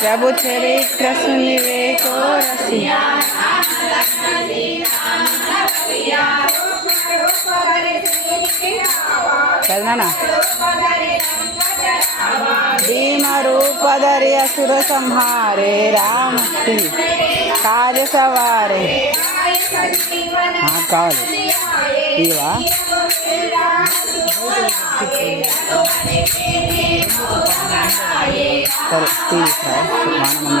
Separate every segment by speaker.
Speaker 1: પ્રભુ ચરિત્ર સુનિવે કો રસિયા చదవనా భీమ రూప ధరి అసుర సంహారే రామస్తి కాజ సవారే ఆ, కావాలి ఇవా సరే తీసా మానమన్న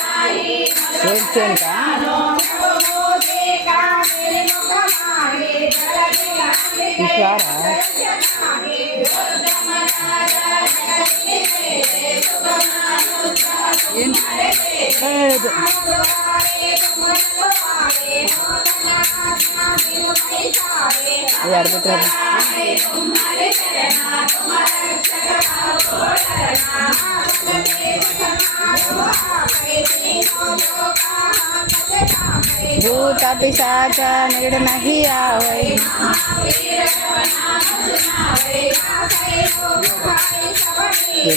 Speaker 1: ఇచ్చారా లేదు. అది అడుగుతారు ભૂત આપી સાચા નીડ નહીં આવે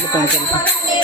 Speaker 1: પણ